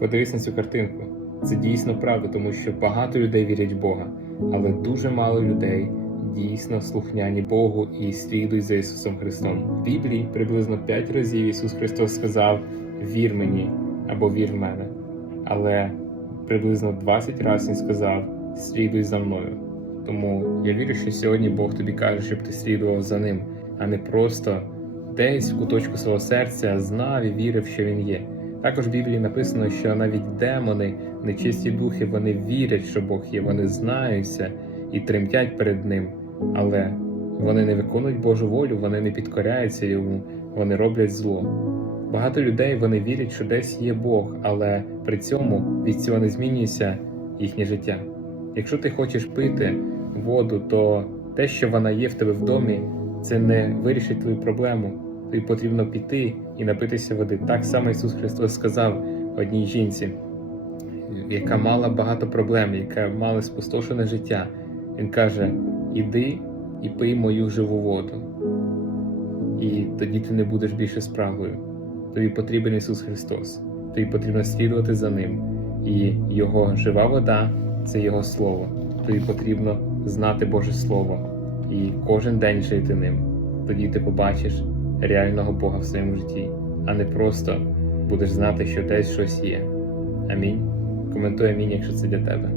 Подивись на цю картинку. Це дійсно правда, тому що багато людей вірять в Бога, але дуже мало людей дійсно слухняні Богу і слідують за Ісусом Христом. В Біблії приблизно 5 разів Ісус Христос сказав: Вір мені або вір в мене. Але приблизно 20 разів Він сказав: Слідуй за мною. Тому я вірю, що сьогодні Бог тобі каже, щоб ти слідував за ним, а не просто десь в куточку свого серця знав і вірив, що він є. Також в Біблії написано, що навіть демони, нечисті духи, вони вірять, що Бог є, вони знаються і тремтять перед ним, але вони не виконують Божу волю, вони не підкоряються йому, вони роблять зло. Багато людей вони вірять, що десь є Бог, але при цьому від цього не змінюється їхнє життя. Якщо ти хочеш пити воду, то те, що вона є в тебе в домі, це не вирішить твою проблему. Тобі потрібно піти і напитися води. Так само Ісус Христос сказав одній жінці, яка мала багато проблем, яка мала спустошене життя. Він каже: Іди і пий мою живу воду. І тоді ти не будеш більше справою. Тобі потрібен Ісус Христос. Тобі потрібно слідувати за Ним. І Його жива вода це Його Слово. Тобі потрібно знати Боже Слово і кожен день жити ним. Тоді ти побачиш реального Бога в своєму житті, а не просто будеш знати, що десь щось є. Амінь. Коментуй амінь, якщо це для тебе.